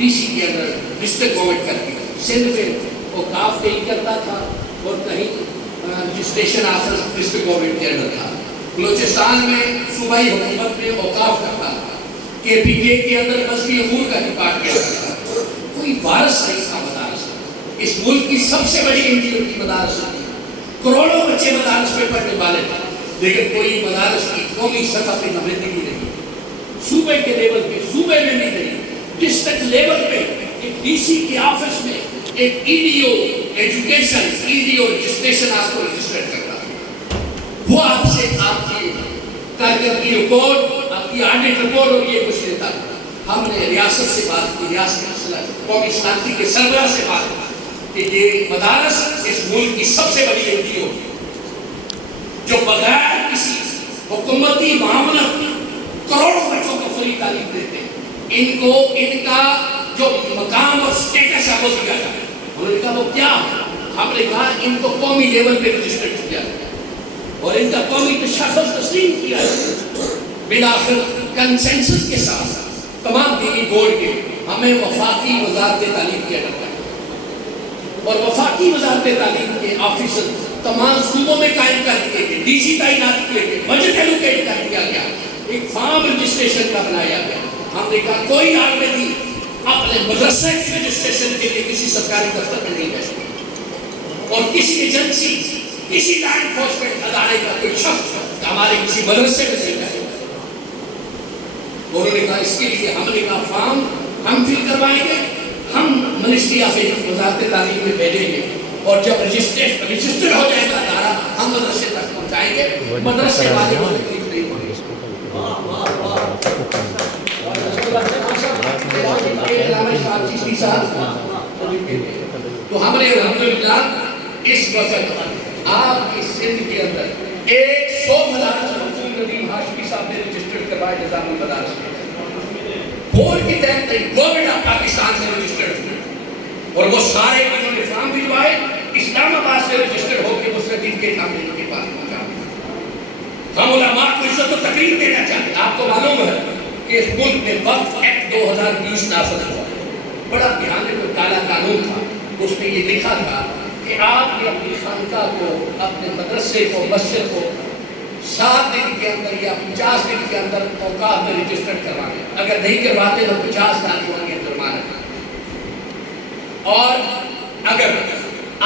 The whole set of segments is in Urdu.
ڈی سی کے اندر ڈسٹرکٹ گورنمنٹ کرتی ہے. سندھ میں وہ کاف نہیں کرتا تھا اور کہیں رجسٹریشن آفس ڈسٹرکٹ گورنمنٹ کے اندر تھا. بلوچستان میں صوبائی حکومت میں اوقاف کرتا تھا. کے پی کے اندر مذہبی امور کا ڈپارٹمنٹ تھا. کوئی وارث نہیں تھا مدارس. اس ملک کی سب سے بڑی این جی او کی مدارس تھی. کروڑوں بچے مدارس میں پڑھنے والے تھے، لیکن کوئی مدارس کی قومی سطح پہ نمائندگی نہیں. صوبے کے لیول پہ صوبے میں نہیں رہی. ڈسٹرکٹ لیول پہ ایک ڈی سی کے آفس میں ایک E D O education, E D O registration آپ کو رجسٹر کرتا ہے. وہ آپ سے آپ کی کارکردگی رپورٹ، آپ کی آڈٹ رپورٹ اور یہ کچھ لیتا ہے. ہم نے ریاست سے بات کی، ریاست قومی سلامتی کے سربراہ سے بات کی کہ یہ مدارس اس ملک کی سب سے بڑی این جی او جو بغیر کسی حکومتی معاملت کروڑوں بچوں کو فری تعلیم دیتے ہیں. ان کو ان کا جو مقام اور سٹیٹس ہے وہ دیا جائے. انہوں نے کہا وہ کیا ہے؟ ہم نے کہا ان کو قومی لیول پہ رجسٹر کیا جائے اور ان کا قومی تشخص تسلیم کیا جائے. بالآخر کنسنسس کے ساتھ تمام دینی بورڈ کے ہمیں وفاقی وزارت تعلیم کیا جاتا ہے اور وفاقی وزارت تعلیم کے آفیسر تمام صوبوں میں قائم کر دیے گئے، ڈی سی تعینات کیے گئے، بجٹ ایلوکیٹ کر دیا گیا، ایک فارم رجسٹریشن کا بنایا گیا. ہم نے کہا کوئی آدمی اپنے مدرسے کی رجسٹریشن کے لیے کسی سرکاری دفتر میں نہیں بیٹھے اور کسی ایجنسی، کسی لا انفورسمنٹ ادارے کا کوئی شخص ہمارے کسی مدرسے میں نہیں بیٹھے. انہوں نے کہا اس کے لیے ہم نے کہا فارم ہم فل کروائیں گے، ہم منسٹری آف وزارت تعلیم میں بھیجیں گے اور جب رجسٹر ہو جائے گا ادارہ ہم مدرسے تک پہنچائیں گے. مدرسے والے کو تکلیف نہیں ہوگی. تو ہم نے الحمدللہ اس وقت آپ کی سندھ کے اندر 100 مدارس ندیم ہاشمی صاحب نے رجسٹر کروائے نظام المدارس میں. بورڈ کی تحت گورنمنٹ آف پاکستان سے رجسٹر اور وہ سارے انہوں نے فارم بھجوائے. اسلام آباد سے رجسٹر ہو کے وہ سرٹیفکیٹ ہم نے ان کے پاس پہنچا. ہم علماء کو عزت و تقریر دینا چاہتے ہیں. آپ کو معلوم ہے کہ اس ملک میں وقف ایکٹ 2020 نافذ ہوا. بڑا بھیانک اور کالا قانون تھا. اس میں یہ لکھا تھا کہ آپ نے اپنی خانقاہ کو، اپنے مدرسے کو، مسجد کو 7 دن کے اندر یا 50 دن کے اندر اوقاف میں رجسٹر کروانے. اگر نہیں کرواتے تو 50,000 کا جرمانہ. اور اگر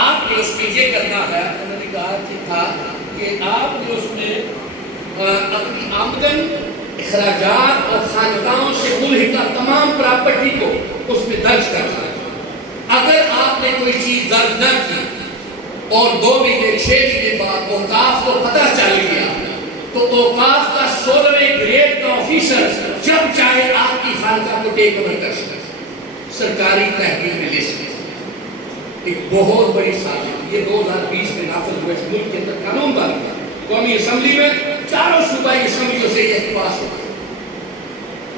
آپ نے اس میں یہ کرنا ہے، انہوں نے کہا کہ آپ نے اس میں اپنی آمدن، اخراجات اور خانقاہوں سے ملحقہ تمام پراپرٹی کو اس میں درج کرنا ہے. اگر آپ نے کوئی چیز درج نہ کی اور 2 مہینے 6 مہینے بعد اوقاف کو پتہ چل گیا تو اوقاف کا 16ویں گریڈ کا آفیسر جب چاہے آپ کی خانقاہ کو ٹیک اوور کر سکتے. سرکاری تحقیق لسٹ ایک بہت بڑی سازش یہ 2020 میں نافذ ہوئے. اس ملک کے اندر قانون بن قومی اسمبلی میں چاروں صوبائی اسمبلیوں سے یہ پاس ہو.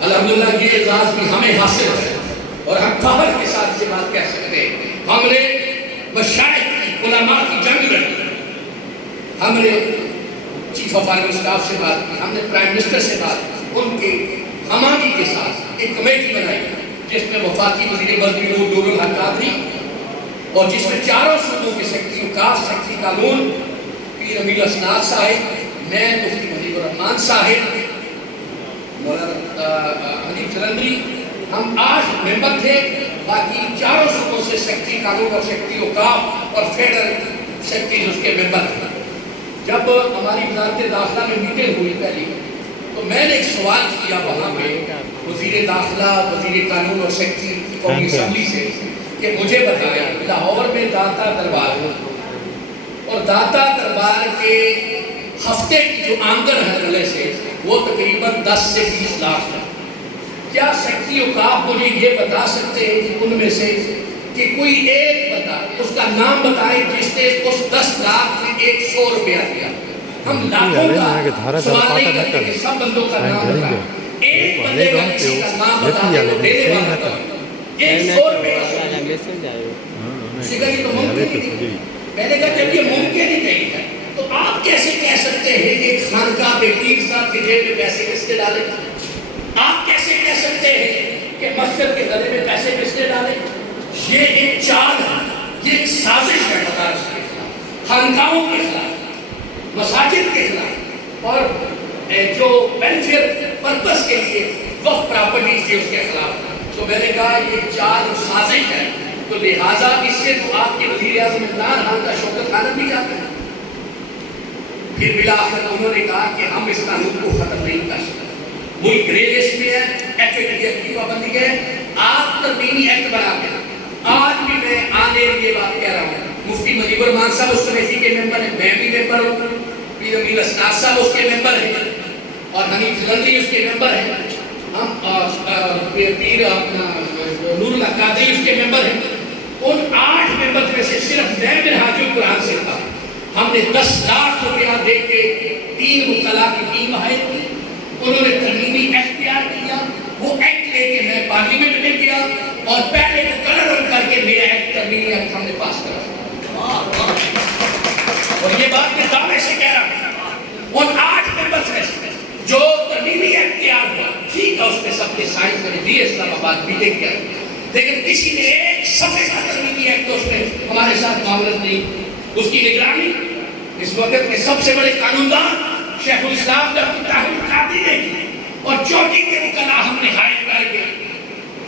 الحمدللہ یہ اعزاز بھی ہمیں حاصل ہے اور ہم فخر کے ساتھ یہ بات کہہ سکتے ہیں. ہم نے مشائخ کی، علماء کی جنگ لڑی. ہم نے چیف آف آرمی اسٹاف سے بات کی، ہم نے پرائم منسٹر سے بات کی. ان کے ہماہنگی کے ساتھ ایک کمیٹی بنائی جس میں وفاقی وزیر مذہبی نور الحق قادری اور جس میں چاروں صوبوں کے سیکرٹری اوقاف، سیکرٹری قانون پیر امیر اسناد صاحب، میں مفتی مجیب الرحمان صاحب، مولانا حنیف جلندری، ہم 8 ممبر تھے. باقی چاروں صوبوں سے سیکرٹری قانون اور سیکرٹری اوقاف اور فیڈرل سیکرٹری اس کے ممبر تھے. جب ہماری وزارت داخلہ میں میٹنگ ہوئی پہلی تو میں نے ایک سوال کیا وہاں پہ وزیر داخلہ، وزیر قانون اور سیکرٹری قومی اسمبلی سے کہ مجھے بتایا لاہور میں داتا دربار اور داتا دربار کے ہفتے کی جو آمدن ہے ضلع سے وہ تقریباً 10 سے 20 لاکھ ہے. کیا سیکرٹری اوقاف مجھے یہ بتا سکتے ہیں کہ ان میں سے کہ کوئی ایک بندہ اس کا نام بتائے جس نے اس 10 لاکھ میں 100 روپیہ دیا؟ ہم لاکھوں کا سوال نہیں کرتے کہ سب بندوں کا نام بتائیں. ایک بندے کا کسی کا نام بتائے تو دینے والا تھا 100 روپیہ. یہ تو ممکن نہیں. میں نے کہا جب یہ ممکن ہی نہیں ہے تو آپ کیسے کہہ سکتے ہیں کہ خانقاہ پہ پیر صاحب کے جیب میں پیسے کس کے ڈالے؟ آپ کیسے کہہ سکتے ہیں کہ مسجد کے گلے میں پیسے کس نے ڈالے؟ یہ ایک چال ہے، یہ ایک سازش ہے مدارس کے خلاف، خانقاہوں کے خلاف، مساجد کے خلاف، اور جو ویلفیئر پرپس کے لیے وقت پراپرٹیز تھی اس کے خلاف۔ تو میں نے کہا یہ چال سازش ہے، تو لہٰذا اس سے تو آپ کے وزیر اعظم عمران خان کا شوکت خانم بھی جاتا ہے۔ پھر بالآخر انہوں نے کہا کہ ہم اس قانون کو ختم نہیں کر سکتے، ملک گرے لسٹ میں ہے، FATF کی پابندی ہے، آپ ترمیمی ایکٹ بنا کے، آج بھی میں آنے یہ بات کہہ رہا ہوں، مفتی مجیب الرحمان صاحب اس کمیٹی کے ممبر ہیں، میں بھی ممبر ہوں، پیر امیر اسناد صاحب اس کے ممبر ہیں، اور حنیف جلندری اس کے ممبر ہیں، ہم پیر نور اللہ قادری اس کے ممبر ہیں۔ ان 8 ممبر میں سے صرف میں منہاج القرآن سے تھا، ہم نے 10 لاکھ روپیہ دے کے 3 وکلاء کی ٹیم ہائر کی، انہوں نے ترمیمی ایکٹ تیار کیا، وہ ایکٹ لے کے میں پارلیمنٹ میں گیا اور پہلے کو کلر کر کے میرا ایکٹ ترمیمی ایکٹ ہم نے پاس کرا، اور یہ بات میں دعوے سے کہہ رہا ہوں۔ ان 8 ممبر میں سے جو ترمیمی ایکٹ تیار ہوا، ٹھیک ہے اس میں سب کے سائن میں نے دیے، اسلام آباد میٹنگ کیا، لیکن کسی نے ایک صفحے کا ترمیمی ایکٹ اس میں ہمارے ساتھ معاملت نہیں۔ اس کی نگرانی اس وقت کے سب سے بڑے قانوندان شیخ الاسلام قادری نے کی، اور چوٹی کے وکلاء ہم نے ہائر کر کے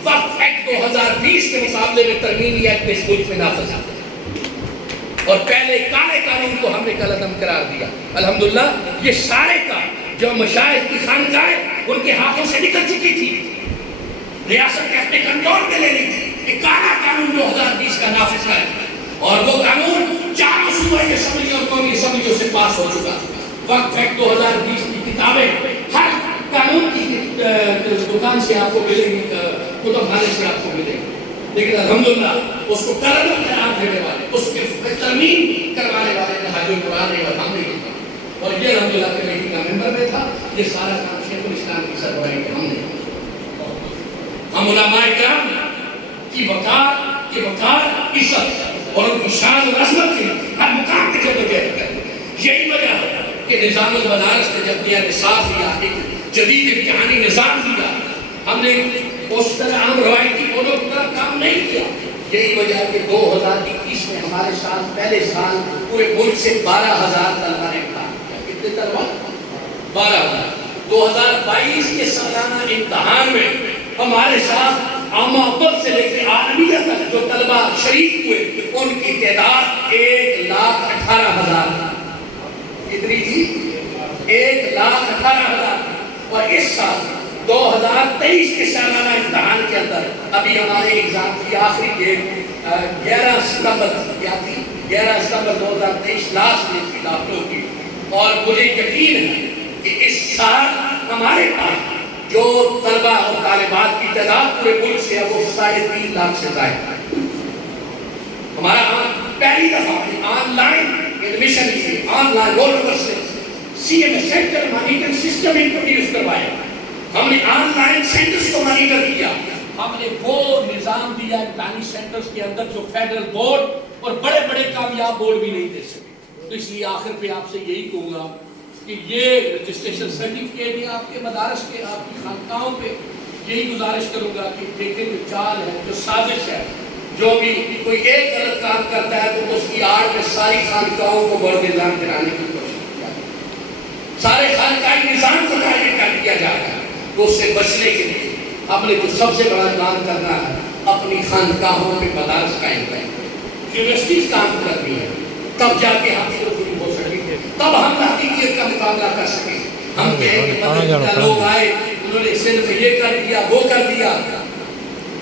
وقف ایکٹ 2020 کے مقابلے میں ترمیمی ایکٹ اس ملک میں نافذ کیا، اور پہلے کالے قانون کو ہم نے کالعدم قرار دیا۔ الحمدللہ یہ سارے کا جو مشائخ کی خانقاہیں ان کے ہاتھوں سے نکل چکی تھی، ریاست کے اپنے کنٹرول میں لے لی تھی، ایک کالا قانون 2020 کا نافذ ہے، اور وہ قانون 4 صوبائی اسمبلی اور قومی اسمبلیوں سے پاس ہو چکا۔ وقف ایکٹ 2020 کی کتابیں ہر قانون کی دکان سے آپ کو ملیں گی، کتب خانے سے آپ کو ملیں گی، لیکن الحمدللہ اس کو کالعدم قرار دینے والے، اس کے ترمیم کروانے والے منہاج القرآن نے اور ہم نے کیا، اور یہ الحمدللہ کمیٹی کا ممبر میں تھا۔ یہ سارا کام شیخ الاسلام کی سربراہی میں ہم نے کیا۔ ہم علماء کرام کی وقار، عزت اور ان کی شان اور عظمت کے ہر مقام پہ جدوجہد کرتے ہیں۔ یہی وجہ ہے کہ نظام المدارس نے جب نیا نصاب دیا، ایک جدید امتحانی نظام دیا، ہم نے اس طرح عام روایتی بولوں کی طرح کام نہیں کیا۔ یہی وجہ ہے کہ 2021 میں ہمارے سال پہلے سال پورے ملک سے 12,000 طلبہ نے امتحان کیا۔ کتنے طلبہ؟ 12,000۔ 2022 کے سالانہ امتحان میں ہمارے ساتھ عامہ اول سے لے کے عالمیہ تک جو طلبہ شریک ہوئے ان کی تعداد 1,18,000 کتنی تھی؟ 1,18,000۔ اور اس سال 2023 کے سالانہ امتحان کے اندر ابھی ہمارے ایگزام کی آخری ڈیٹ 11 ستمبر کیا تھی؟ 11 ستمبر 2023 لاسٹ ڈیٹ تھی داخلوں کی، اور مجھے یقین ہے کہ اس سال ہمارے پاس جو طلبہ اور طالبات کی تعداد پورے ملک سے ہے وہ 3.5 لاکھ سے زائد ہے۔ ہمارا پہلی دفعہ آن لائن ایڈمیشن کی، آن لائن رول نمبر سے CMS centre monitor system introduce کروایا، ہم نے آن لائن سینٹرز کو مانیٹر کیا، ہم نے وہ نظام دیا امتحانی سینٹرز کے اندر جو فیڈرل بورڈ اور بڑے بڑے کامیاب بورڈ بھی نہیں دے سکے۔ تو اس لیے آخر پہ آپ سے یہی کہوں گا کہ یہ رجسٹریشن سرٹیفکیٹ بھی آپ کے مدارس کے، آپ کی خانقاہوں پہ یہی گزارش کروں گا کہ دیکھیں جو چال ہے، جو سازش ہے، جو بھی کوئی ایک غلط کام کرتا ہے تو اس کی آڑ میں ساری خانقاہوں کو بورڈ اعلان کرانے کی کوشش کی جاتی ہے، سارے خانقاہی نظام کو تحریر کر دیا جاتا ہے۔ تو اس سے بچنے کے لیے ہم نے جو سب سے بڑا کام کرنا ہے اپنی خانقاہوں میں مدارس قائم کرنا، یونیورسٹیز کام کرنی ہے، تب جا کے ہم شروع ہو سکیں گے، تب ہم حقیقیت کا مقابلہ کر سکیں۔ ہم کہیں کہ مدرسہ لوگ آئے انہوں نے صرف یہ کر دیا وہ کر دیا،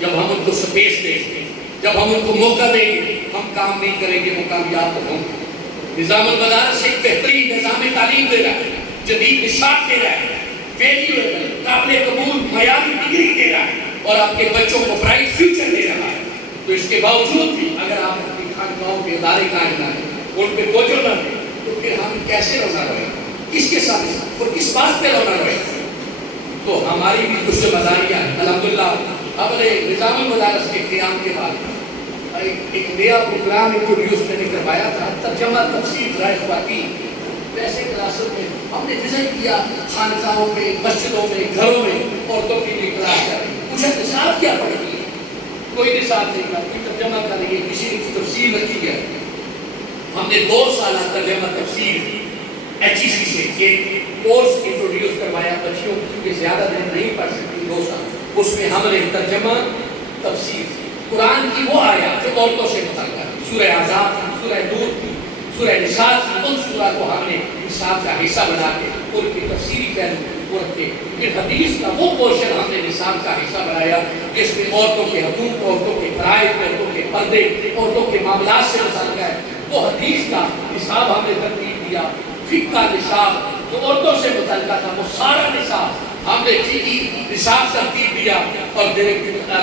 جب ہم ان کو سپیس دیں گے، جب ہم ان کو موقع دیں گے، ہم کام نہیں کریں گے وہ کامیاب ہوں گے۔ نظام المدارس ایک بہترین نظام تعلیم دے رہا ہے، جدید نصاب دے رہا ہے، ویلیویبل قابل قبول معیاری ڈگری دے رہا ہے، اور آپ کے بچوں کو برائٹ فیوچر دے رہا ہے۔ تو اس کے باوجود بھی اگر آپ اپنی خانقاہوں کے ادارے قائم نہ کریں، ان پہ توجہ نہ دیں، تو پھر ہم کیسے رونا رہے، کس کے ساتھ اور کس بات پہ رونا رہے؟ تو ہماری بھی کچھ ذمہ داریاں ہیں۔ الحمدللہ اب نے نظام المدارس کے قیام کے بعد ایک نیا پروگرام انٹروڈیوس میں نے کروایا تھا، ترجمہ تفسیر رائے خواتین، ویسے کلاسوں میں ہم نے وزٹ کیا، خانقاہوں میں، مسجدوں میں، گھروں میں عورتوں کی بھی کلاس کر رہی، پوچھا نصاب کیا پڑھتی ہے؟ کوئی نصاب نہیں تھا، کوئی ترجمہ کر رہی ہے، کسی نے تفسیر رکھی ہے. ہم نے 2 سالہ ترجمہ تفسیر HEC سے ایک کورس انٹروڈیوس کروایا بچیوں کے زیادہ دن نہیں پڑھ سکتی 2 سال. اس میں ہم نے ترجمہ تفسیر قرآن کی وہ آیات جو عورتوں سے متعلق ہے، سورہ احزاب، سورہ نور کی، سورہ نساء کی، ان سورہ کو ہم نے نصاب کا حصہ بنا کے ان کی تفسیری پہلو کو رکھ کے پھر حدیث کا وہ پورشن ہم نے نصاب کا حصہ بنایا جس میں عورتوں کے حقوق، عورتوں کے فرائض، عورتوں کے پردے، عورتوں کے معاملات سے متعلق ہے. وہ حدیث کا نصاب ہم نے ترتیب دیا. فقہ کا نصاب جو عورتوں سے متعلقہ تھا وہ سارا نصاب ہم نے نصاب ترتیب دیا. اور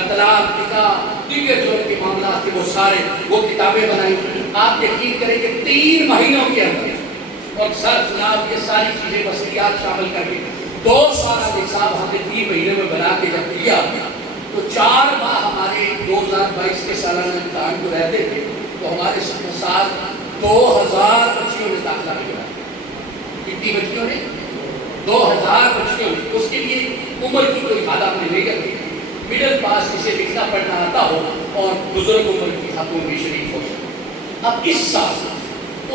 طلاق، نکاح، دیگر جو کے معاملات تھے وہ سارے وہ کتابیں بنائی. آپ یقین کریں کہ 3 مہینوں کے اندر اور سر جناب یہ ساری چیزیں مسئلیات شامل کر کے 2 سالہ نصاب ہم نے 3 مہینے میں بنا کے جب دیا تو 4 ماہ ہمارے 2022 کے سالانہ امتحان کو رہتے تھے تو ہمارے ساتھ 2000 بچیوں نے داخلہ لیا. کتنی بچیوں نے؟ 2000 بچیوں نے. اس کے لیے عمر کی کوئی حالت میں نہیں رکھی. مڈل پاس جسے لکھنا پڑھنا آتا ہو اور بزرگ عمر کی خاتون بھی شریک ہو سکے. اب اس سال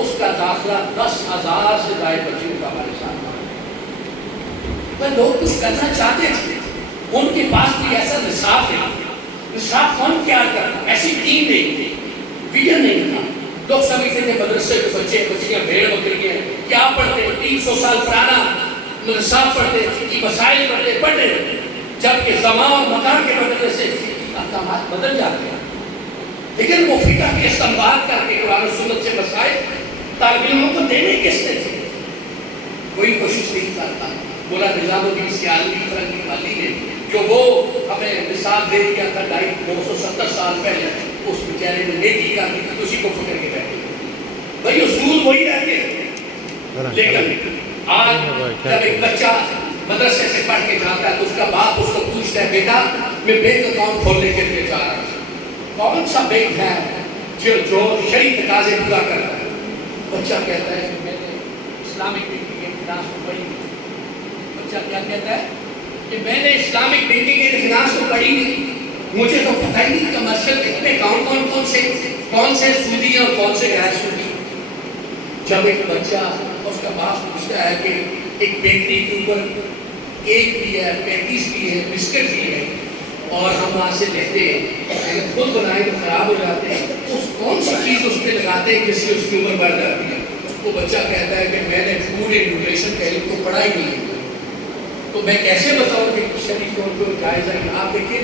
اس کا داخلہ 10,000 سے زائد بچیوں کا ہمارے ساتھ ہے. لوگ کچھ کرنا چاہتے تھے، ان کے پاس بھی ایسا نصاب نہیں. نصاب کون تیار کرتا؟ ایسی ٹیم نہیں تھی، ویژن نہیں تھا. لوگ سمجھتے تھے مدرسے کے بچے بچیاں بھیڑ بکریاں کیا پڑھتے، 300 سال پرانا نصاب پڑھتے، فقہی مسائل پڑھتے جبکہ زمان اور مکان کے بدلنے سے احکامات بدل جاتے ہیں. لیکن وہ فقہ کے استنباط کر کے قرآن و سنت سے مسائل طالب علموں کو دینے کس نے تھے؟ کوئی کوشش نہیں کرتا. مولا نظام الدین سیالوی فرنگی والی نے جو وہ ہمیں مثال دے دیا تھا 270 سال پہلے، اس بیچارے نے نیکی کا اسی کو پکڑ کے بیٹھے. بھائی اصول وہی رہتے ہیں. لیکن آج جب ایک بچہ مدرسے سے پڑھ کے جاتا ہے تو اس کا باپ اس کو پوچھتا ہے بیٹا میں بینک اکاؤنٹ کھولنے کے لیے جا رہا ہوں، کون سا بینک ہے جو شرعی تقاضے پورا کرتا ہے؟ بچہ کہتا ہے کہ میں نے اسلامک بینکنگ اینڈ فنانس کو پڑھی. بچہ کیا کہتا ہے کہ میں نے اسلامک بینکنگ اینڈ فنانس کو پڑھی نہیں، مجھے تو پتہ ہی نہیں کمرشل بینک میں کون سے سودی اور کون سے غیر سودی. جب ایک بچہ اس کا باپ پوچھتا ہے کہ ایک بیکری کے اوپر کیک بھی ہے، پیٹیز بھی ہے، بسکٹ بھی ہے اور ہم وہاں سے لیتے ہیں، خود بنائے تو خراب ہو جاتے ہیں، اس کون سی چیز اس پہ لگاتے ہیں جس سے اس کی عمر بڑھ جاتی ہے؟ وہ بچہ کہتا ہے کہ میں نے فوڈ اینڈ نیوٹریشن کا علم تو پڑھا ہی نہیں ہے، تو میں کیسے بتاؤں کہ شرعی طور پہ جائز ہے؟ آپ دیکھیں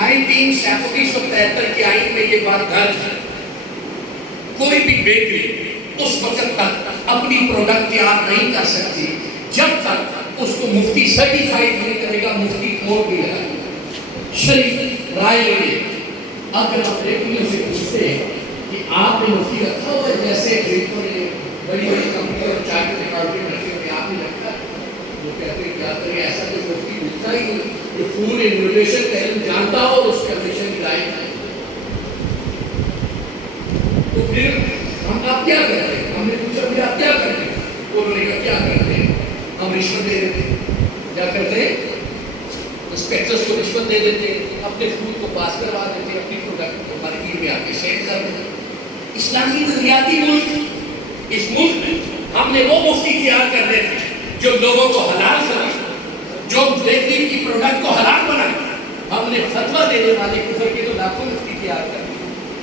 1973 کے آئین میں یہ بات درج ہے، کوئی بھی بیکری اس وقت تک اپنی پروڈکٹ تیار نہیں کر سکتی جب تک اس کو مفتی سرٹیفائیڈ نہیں کرے گا، مفتی کوڈ بھی لگائے گا. شریعت رائے لیے اگر آپ بیکریوں سے پوچھتے ہیں کہ آپ نے مفتی رکھا ہوا ہے جیسے ڈرنکوں نے بڑی بڑی کمپنی اور چائے کے ڈپارٹمنٹ رکھے ہوئے آپ نے رکھا ہے، وہ کہتے ہیں کیا کریں ایسا کوئی مفتی ملتا ہی نہیں جو فوڈ اینڈ نیوٹریشن کا علم جانتا ہو اور اس کے ہمیشہ کی رائے ہے. تو پھر آپ کیا کرتے ہیں؟ ہم نے پوچھا پھر آپ کیا کرتے ہیں؟ انہوں نے کہا کیا کرتے ہیں؟ ہم رشوت دے دیتے ہیں. کیا کرتے ہیں؟ انسپیکٹرز کو رشوت دے دیتے ہیں، اپنے فوڈ کو پاس کروا دیتے ہیں، اپنی پروڈکٹ کو مارکیٹ میں آ کے سیل کر دیتے ہیں. اسلامی نظریاتی ملک، اس ملک میں ہم نے وہ مفتی تیار کرنے تھے جو لوگوں کو حلال کرے، جو بیکری کی پروڈکٹ کو حلال بنائے. ہم نے فتویٰ دینے والے کفر کے تو لاکھوں مفتی تیار کر دیے،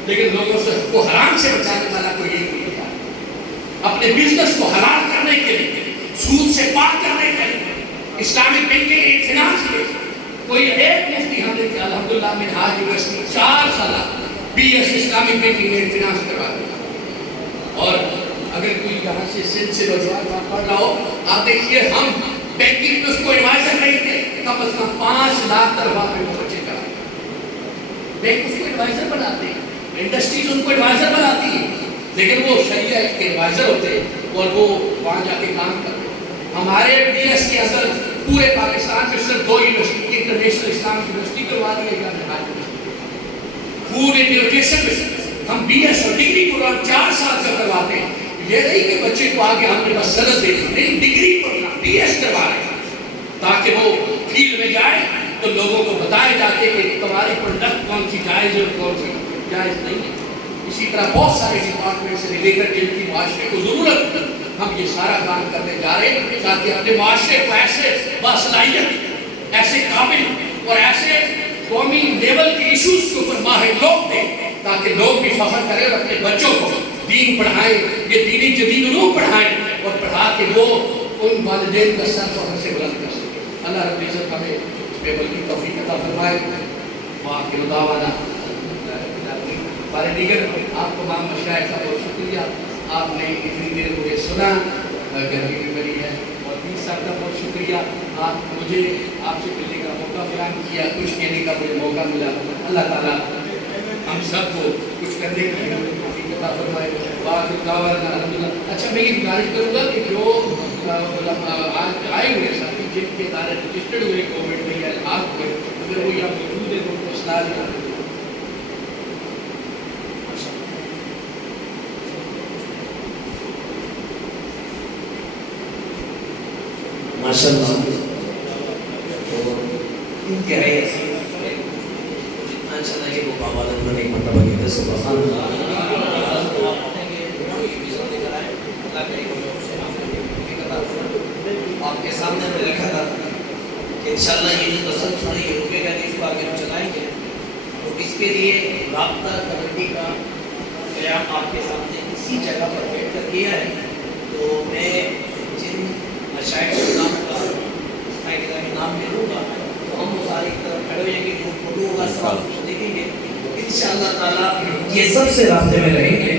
لیکن لوگوں سے کو حرام سے بچانے والا کوئی ایک نہیں تھا. اپنے بزنس کو حلال کرنے کے لیے، سود سے پاک کرنے کے لیے، اسلامک بینکنگ اینڈ فنانس کے کوئی ایک مفتی ہم نے کیا الحمدللہ منہاج یونیورسٹی 4 سالہ BS Islamic banking and finance کروا دیا. اور اگر کوئی یہاں سے سندھ سے نوجوان پڑھ رہا ہو، آپ دیکھیے ہم بینکنگ میں اس کو ایڈوائزر نہیں تھے، کم از کم 5 لاکھ طلباء میں وہ بچے کرائے. بینک اس کو ایڈوائزر بناتے ہیں، انڈسٹریز ان کو ایڈوائزر بناتی ہے، لیکن وہ شریعہ کے ایڈوائزر ہوتے اور وہ وہاں جا کے کام کرتے. ہمارے BS کے اندر پورے پاکستان میں صرف 2 یونیورسٹی، انٹرنیشنل اسلامک یونیورسٹی کروا دی ہے. فوڈ اینڈ نیوٹریشن میں ہم BS اور ڈگری پروگرام 4 سال کا کرواتے ہیں. یہ نہیں کہ بچے کو آگے ہم نے بس سند دے دی، نہیں، ڈگری پروگرام BS کروا رہے ہیں تاکہ وہ فیلڈ میں جائے تو لوگوں کو بتائے جاتے کہ تمہاری پروڈکٹ کون سی جائز ہے اور کون سی جائز نہیں ہے۔ اسی طرح بہت سارے ڈپارٹمنٹ سے ریلیٹڈ جن کی معاشرے کو ضرورت ہے، ہم یہ سارا کام کرنے جا رہے ہیں تاکہ اپنے معاشرے کو ایسے باصلاحیت، ایسے قابل اور ایسے قومی لیول کے ایشوز کے اوپر ماہر لوگ دیں تاکہ لوگ بھی فخر کریں اور اپنے بچوں کو دین پڑھائیں، یہ دینی جدید علوم پڑھائیں اور پڑھا کے وہ ان والدین کا سر فخر سے بلند کر سکیں۔ اللہ رب العزت ہمیں اس پیبل کی توفیق عطا فرمائے۔ وآخر دعوانا ہمارے دیگر آپ تمام مشائخ کا بہت شکریہ، آپ نے اتنی دیر مجھے سنا، گرمی بھی بڑی ہے، اور پیر صاحب کا بہت شکریہ، آپ مجھے آپ سے ملنے کا موقع فراہم کیا، کچھ کہنے کا مجھے موقع ملا۔ اللہ تعالیٰ ہم سب کو کچھ کرنے کی توفیق عطا فرمائے۔ وآخر دعوانا الحمدللہ۔ اچھا میں یہ گزارش کروں گا کہ جو آج آئے ہوئے ساتھی جن کے ادارے رجسٹرڈ ہوئے گورنمنٹ میں یا الحاق ہوئے، اگر وہ یہاں موجود ہے تو ان کو اصلاح دیا۔ ماشاءاللہ انتہائی ایسی جتنا چاہیے وہ بابا نے ایک مرتبہ کہتے سبحان اللہ۔ آپ کے سامنے میں لکھا تھا کہ انشاءاللہ یہ جو تسلسل یہ رکے گا نہیں، اس کو آگے ہم چلائیں گے، تو اس کے لیے رابطہ کمیٹی کا قیام آپ کے سامنے اسی جگہ پر بیٹھ کر کیا ہے۔ تو میں جن مشائخ کے نام کا اس میں نام لے لوں گا تو ہم وہ ساری طرف کھڑے ہوئیں گے، جو فوٹو ہوگا سوال دیکھیں گے، انشاءاللہ تعالیٰ یہ سب سے رابطے میں رہیں گے۔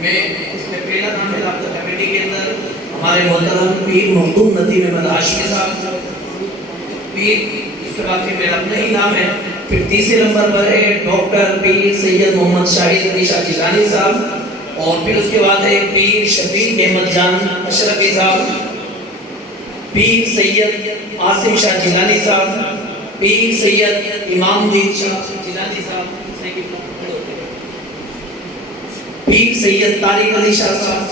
میں اس میں پہلا نام ہے رابطہ کمیٹی کے اندر ہمارے محترم پیر مخدوم ندیم احمد ہاشمی صاحب پیر، اس کے بعد پھر میرا اپنا ہی نام ہے، پھر تیسرے نمبر پر ہے ڈاکٹر پیر سید محمد شاہد علی شاہ جیلانی صاحب، اور پھر اس کے بعد ہے پیر شفیق احمد جان اشرفی صاحب، پیر سید عاصم شاہ جیلانی صاحب، پیر سید امام الدین شاہ جیلانی صاحب، پیر سید طارق علی شاہ صاحب،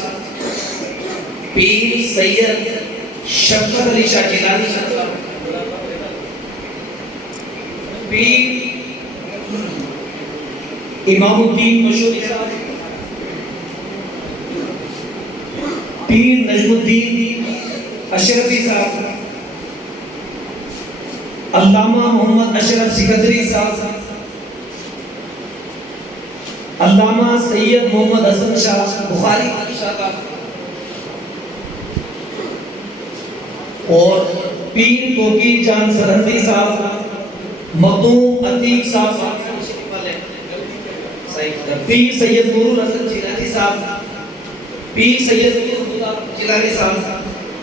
پیر سید شفقت علی شاہ جیلانی صاحب، پیر امام الدین مشہوری صاحب، پیر نجم الدین اشرفی صاحب، علامہ محمد اشرف سکندری صاحب، علامہ سید محمد حسن شاہ بخاری صاحب، اور پیر توقیر جان سرحدی صاحب، مخدوم عتیق صاحب، پیر سید نور الحسن جیلانی صاحب، پیر سید جیلانی صاحب،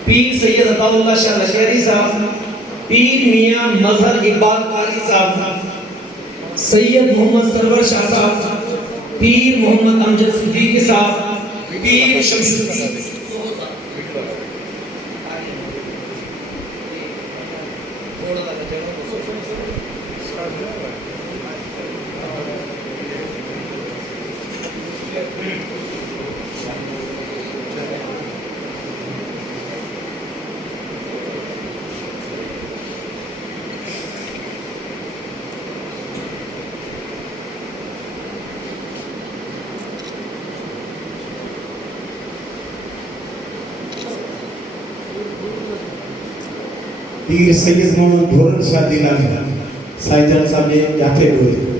پیر سید عطا اللہ شاہ لشکری صاحب، پیر میاں مظہر اقبال قاری صاحب، سید محمد سرور شاہ صاحب، پیر محمد امجد صدیقی صاحب، پیر شمس الدین پیر سید محمد دھورن شاہ جیلانی سائی جان صاحب نے جاتے ہوئے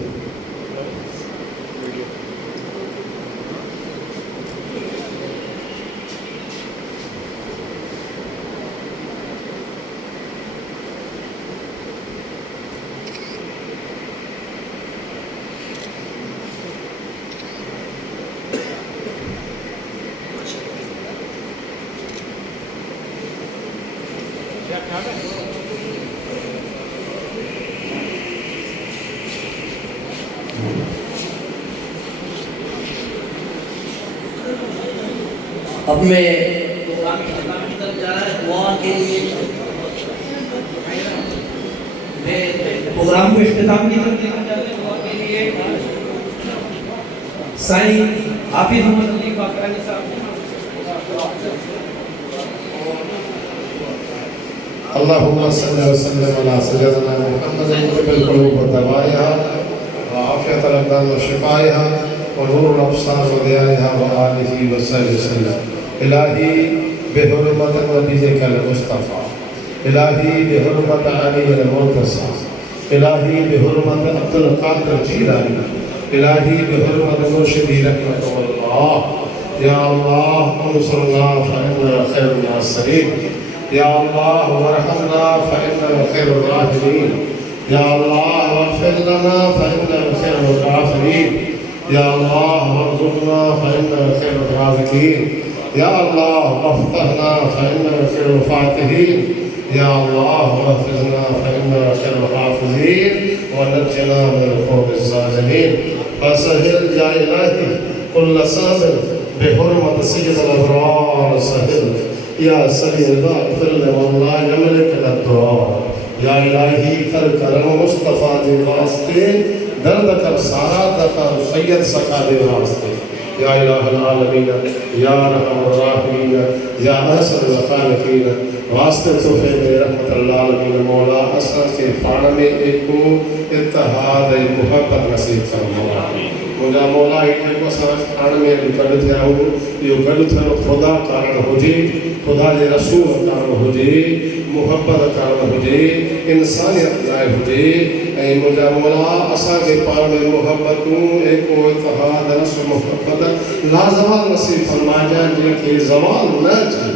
اب میں پروگرام کی طرف جا رہا ہے دعا کے لیے، میں پروگرام کو اختتام کی طرف جا رہا ہے دعا کے لیے سائیں حافظ محمد علی فاقانی صاحب اللهم صل وسلم على سيدنا محمد طب القلوب ودوائها وعافية الأبدان وشفائها ونور الأبصار وضيائها وآله وصحبه وسلم. إلهي بحرمة نبيك المصطفى، إلهي بحرمة علي المرتضى، إلهي بحرمة عبد القادر الجيلاني، إلهي بحرمة مرشدي رحمة الله. يا الله انصرنا فإننا خير الناصرين، يا الله وارحمنا فإننا خير الراحمين، يا الله واغفر لنا فإننا خير الغافرين، يا الله وارزقنا فإننا خير الرازقين، يا الله وافتحنا فإننا خير الفاتحين، يا الله واحفظنا فإننا خير الحافظين، ونجنا من القوم الظالمين. فسهل يا إلهي كل صابر بحرمة سيد الأبرار سهل، يا سيد اغفر والله يملك الدعاء. یا الہی کر کرم مصطفیٰ دے واسطے درد کر سارا دکر سید سکا دے واسطے. یا الہ العالمین یا رحم الراحمین یا احسن الخالقین واسطے توفے میں رحمت اللہ العالمین مولا اصلا سے پانا میں ایک کو اتحاد محبت نصیب فرما. مجھا مولا ایک کو سمجھ پانا میں گڑ تھیا ہوں یہ گڑ تھیا خدا کارن ہو جی، خدا جے رسول کارن ہو جی، محبت کارن ہو جی، انسانیت لائے ہو جی. اے مجھا مولا اسا کے پار میں محبتوں ایک کو اتحاد نصر محبت لازوال نصیب فرما جائے جن کے زوال نہ جائے.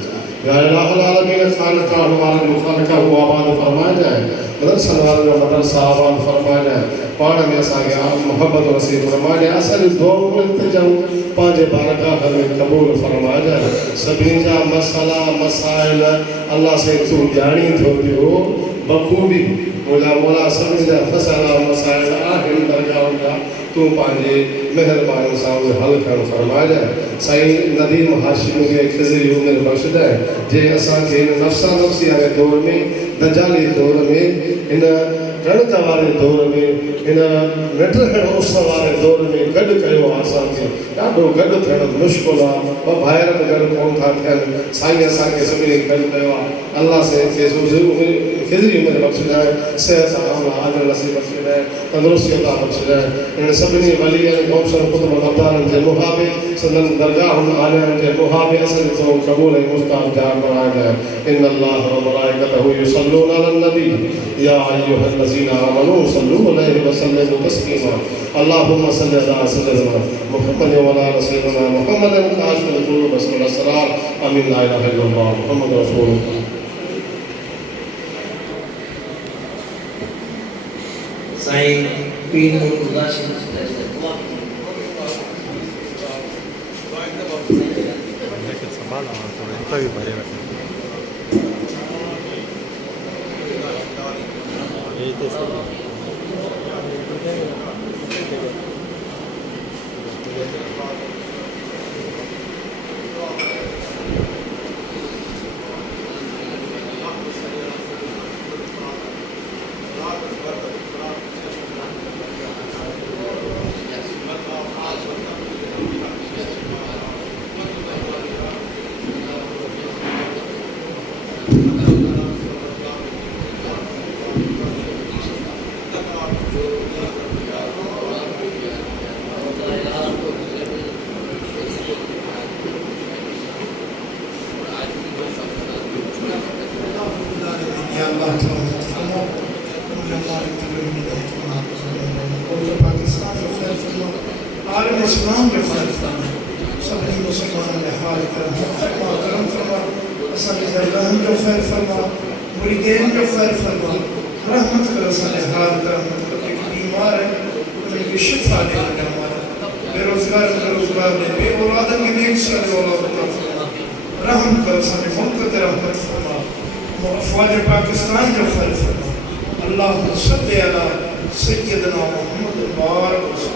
یا الہ العالمین خالقہ ہمارے مخالقہ کو آباد فرما جائے، مدرسہ والے مدرسہ آباد فرما جائے، پاڑ میں اسا کے محبت نصیب فرما جائے. اصل دعا ملتے جاؤں پانچ بارگاہ ہمیں قبول فرما جائے. سبھی جا مسئلہ مسائل اللہ سے تو جانی دھو دیو بخوبی. مولا مولا سبھی جا مسئلہ مسائل آہم درگاہ کا تو پانچے مہربان ساؤں حل کر فرما جائے. سائیں ندیم ہاشم کے خضری عمر بخش جائے جے اسا کے نفسا نفسی آئے دور میں دجالی دور میں ان گڑک والے دور میں ان نٹرہن اسا والے دور میں گڑ کہو آسان کے ڈاڈو گڑ تھیڑ مشکل و بھائرن گڑ کون تھا تھین سائیں اسا کے سبھی گڑ کہو اللہ سے خضری عمر بخش جائے، صحت عامہ عاجل نصیب بخش جائے، تندرستی عطا بخش جائے. ان سبھی ولی غوث قطب غدارن کے محابے سندن درگاہ عالیان کے محابے اصل تو قبول مستعد جان بنا جائے. ان اللہ و ملائکتہ یصلون علی النبی یا ایھا الذین آمنوا صلوا علیہ وسلموا تسلیما. اللهم صل على سيدنا محمد وعلى آل سيدنا محمد كاشف القلوب واسر الاسرار. امين. لا اله الا الله محمد رسول الله. سائیں پیر مرتضیٰ شریف دعا عالم اسلام کے خیر فرما، سبھی مسلمان کے حال کرم فرما، کرم فرما. اصل درگاہ جو خیر فرما، مریدین جو خیر فرما، رحمت کر اصل حال کرم کر. بیمار ہے ان کی شفا دے ہمارا، بے روزگار کا روزگار دے، بے اولاد کی نیک سال اولاد عطا فرما. رحم کر اصل ملک تے رحمت فرما. افواج پاکستان جو خیر فرما. اللہم صلی علی سیدنا محمد بارک وسلم.